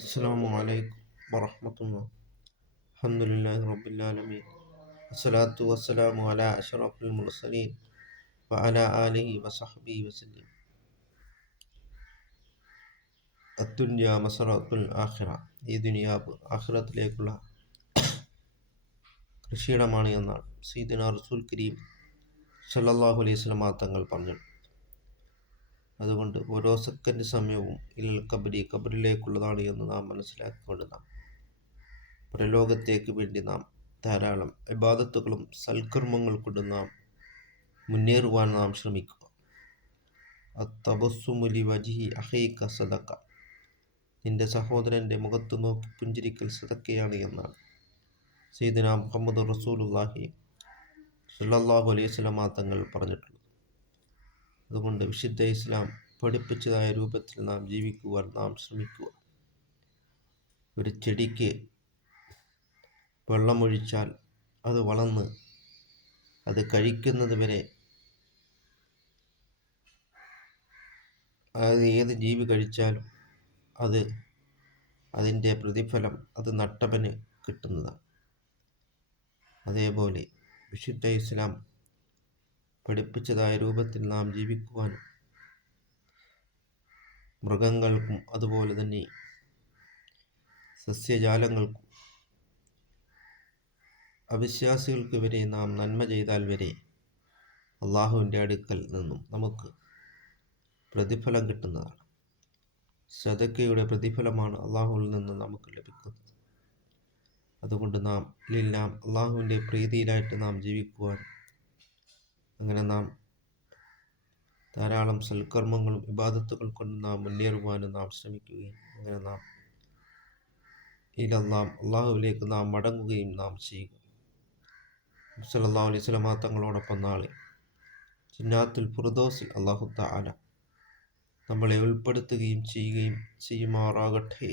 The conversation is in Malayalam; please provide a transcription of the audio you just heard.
അസ്സലാമു അലൈക്കും വറഹ്മത്തുള്ളാഹി. അൽഹംദുലില്ലാഹി റബ്ബിൽ ആലമീൻ. വസ്സലാത്തു വസ്സലാമു അലാ അഷ്റഫിൽ മുർസലീൻ വഅലാ ആലിഹി വസഹ്ബിഹി വസല്ലം. അദ്ദുനിയ മസ്റഅത്തുൽ ആഖിറ. ഈ ദുനിയാവ് ആഖിറത്തിലേക്കുള്ള കൃഷിയിടമാണ് എന്നാണ് സയ്യിദുനാ റസൂൽ കരീം സല്ലല്ലാഹു അലൈഹി വസല്ലം തങ്ങൾ പറഞ്ഞു. അതുകൊണ്ട് ഓരോ സെക്കൻഡ് സമയവും ഖബറിലേക്കുള്ളതാണ് എന്ന് നാം മനസ്സിലാക്കിക്കൊണ്ട് നാം പരലോകത്തേക്ക് വേണ്ടി നാം ധാരാളം ഇബാദത്തുകളും സൽക്കർമ്മങ്ങൾ കൊണ്ട് നാം മുന്നേറുവാൻ നാം ശ്രമിക്കുക. അത്തബസ്സുമുലി വജിഹി അഖീക സദഖ. നിന്റെ സഹോദരൻ്റെ മുഖത്ത് നോക്കി പുഞ്ചിരിക്കൽ സദക്കയാണ് എന്നാണ് സയ്യിദുനാ മുഹമ്മദ് റസൂലുള്ളാഹി സ്വല്ലല്ലാഹു അലൈഹി വസല്ലം തങ്ങൾ പറഞ്ഞിട്ടുള്ളത്. അതുകൊണ്ട് വിശുദ്ധ ഇസ്ലാം പഠിപ്പിച്ചതായ രൂപത്തിൽ നാം ജീവിക്കുവാൻ നാം ശ്രമിക്കുക. ഒരു ചെടിക്ക് വെള്ളമൊഴിച്ചാൽ അത് വളർന്ന് അത് കഴിക്കുന്നത് വരെ, അതായത് ഏത് ജീവി കഴിച്ചാലും അത് അതിൻ്റെ പ്രതിഫലം അത് നട്ടവന് കിട്ടുന്നതാണ്. അതേപോലെ വിശുദ്ധ ഇസ്ലാം പഠിപ്പിച്ചതായ രൂപത്തിൽ നാം ജീവിക്കുവാനും മൃഗങ്ങൾക്കും അതുപോലെ തന്നെ സസ്യജാലങ്ങൾക്കും അവിശ്വാസികൾക്ക് വരെ നാം നന്മ ചെയ്താൽ വരെ അള്ളാഹുവിൻ്റെ അടുക്കൽ നിന്നും നമുക്ക് പ്രതിഫലം കിട്ടുന്നതാണ്. സദക്കയുടെ പ്രതിഫലമാണ് അള്ളാഹുവിൽ നിന്ന് നമുക്ക് ലഭിക്കുന്നത്. അതുകൊണ്ട് നാം എല്ലാം അള്ളാഹുവിൻ്റെ പ്രീതിയിലായിട്ട് നാം ജീവിക്കുവാൻ, അങ്ങനെ നാം ധാരാളം സൽക്കർമ്മങ്ങളും ഇബാദത്തുകൾ കൊണ്ട് നാം മുന്നേറുവാനും നാം ശ്രമിക്കുകയും, അങ്ങനെ നാം അള്ളാഹുവിലേക്ക് നാം മടങ്ങുകയും നാം ചെയ്യുക. സല്ലല്ലാഹു അലൈഹി വസല്ലം തങ്ങളോടൊപ്പം നാളെ ജന്നാത്തുൽ ഫിർദൗസിൽ അല്ലാഹു തആല നമ്മളെ ഉൾപ്പെടുത്തുകയും ചെയ്യുമാറാകട്ടെ.